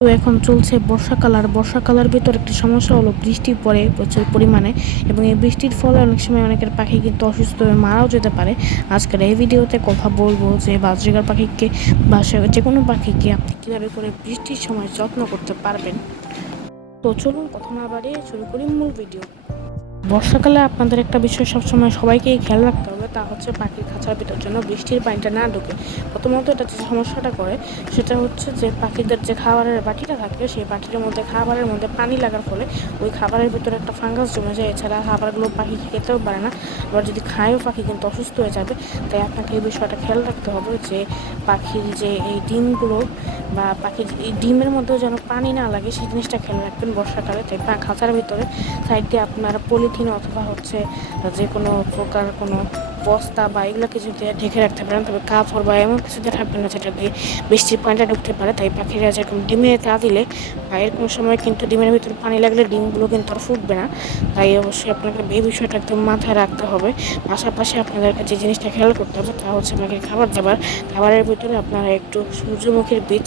তো এখন চলছে বর্ষাকাল আর বর্ষাকালের ভিতর একটি সমস্যা হলো বৃষ্টি পড়ে প্রচুর পরিমাণে এবং এই বৃষ্টির ফলে অনেক সময় অনেকের পাখি কিন্তু অসুস্থ হয়ে মারাও যেতে পারে। আজকের এই ভিডিওতে কথা বলব যে বাজরিগার পাখিকে বা যে কোনো পাখিকে আপনি কীভাবে করে বৃষ্টির সময় যত্ন করতে পারবেন। তো চলুন কথা না বাড়িয়ে শুরু করি মূল ভিডিও। বর্ষাকালে আপনাদের একটা বিষয় সবসময় সবাইকেই খেয়াল রাখতে হবে। তা হচ্ছে পাখির খাঁচার ভিতর যেন বৃষ্টির পানিটা না ঢুকে প্রথমত এটা যে সমস্যাটা করে সেটা হচ্ছে যে পাখিদের যে খাবারের বাটিটা থাকে, সেই বাটির মধ্যে খাবারের মধ্যে পানি লাগার ফলে ওই খাবারের ভিতরে একটা ফাঙ্গাস জমে যায়। এছাড়া খাবারগুলো পাখি খেতেও পারে না। আবার যদি খায়ও পাখি কিন্তু অসুস্থ হয়ে যাবে, তাই আপনাকে এই বিষয়টা খেয়াল রাখতে হবে যে পাখির যে এই ডিমগুলো বা পাখির এই ডিমের মধ্যেও যেন পানি না লাগে, সেই জিনিসটা খেয়াল রাখবেন বর্ষাকালে। তাই খাঁচার ভিতরে সাইড দিয়ে আপনার পলিথিন অথবা হচ্ছে যে কোনো প্রকার কোনো বস্তা বা এগুলো দিয়ে ঢেকে রাখতে পারেন, তবে কাপড় বা এমন কিছু দিয়ে রাখবেন না যেটা দিয়ে বৃষ্টির পানিটা ঢুকতে পারে। তাই পাখিরা যেরকম ডিমে তা দিলে বা এরকম সময় কিন্তু ডিমের ভিতরে পানি লাগলে ডিমগুলো কিন্তু আর ফুটবে না। তাই অবশ্যই আপনাকে এই বিষয়টা একদম মাথায় রাখতে হবে। পাশাপাশি আপনাদেরকে যে জিনিসটা খেয়াল করতে হবে তা হচ্ছে পাখির খাবার দাবার। খাবারের ভিতরে আপনারা একটু সূর্যমুখীর বীজ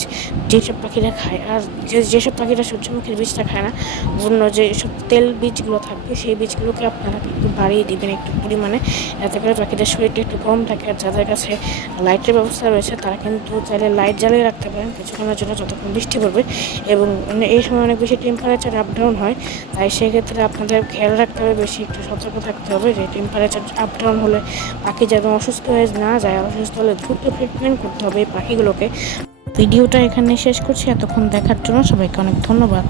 যেসব পাখিরা খায়, আর যে যেসব পাখিরা সূর্যমুখীর বীজটা খায় না, অন্য যে সব তেল বীজগুলো থাকবে, সেই বীজগুলোকে আপনারা একটু বাড়িয়ে দিবেন একটু পরিমাণে এতে করে পাখিদের শরীরটা একটু কম থাকে আর যাদের কাছে লাইটের ব্যবস্থা রয়েছে, তারা কিন্তু চাইলে লাইট জ্বালিয়ে রাখতে পারেন কিছুক্ষণের জন্য যতক্ষণ বৃষ্টি পড়বে এবং মানে এই সময় অনেক বেশি টেম্পারেচার আপ ডাউন হয়, তাই সেক্ষেত্রে আপনাদের খেয়াল রাখতে হবে, বেশি একটু সতর্ক থাকতে হবে যে টেম্পারেচার আপ ডাউন হলে পাখি যেন অসুস্থ হয়ে না যায়, অসুস্থ হলে দ্রুত ট্রিটমেন্ট করতে হবে এই পাখিগুলোকে। ভিডিওটা এখানে শেষ করছি, এতক্ষণ দেখার জন্য সবাইকে অনেক ধন্যবাদ।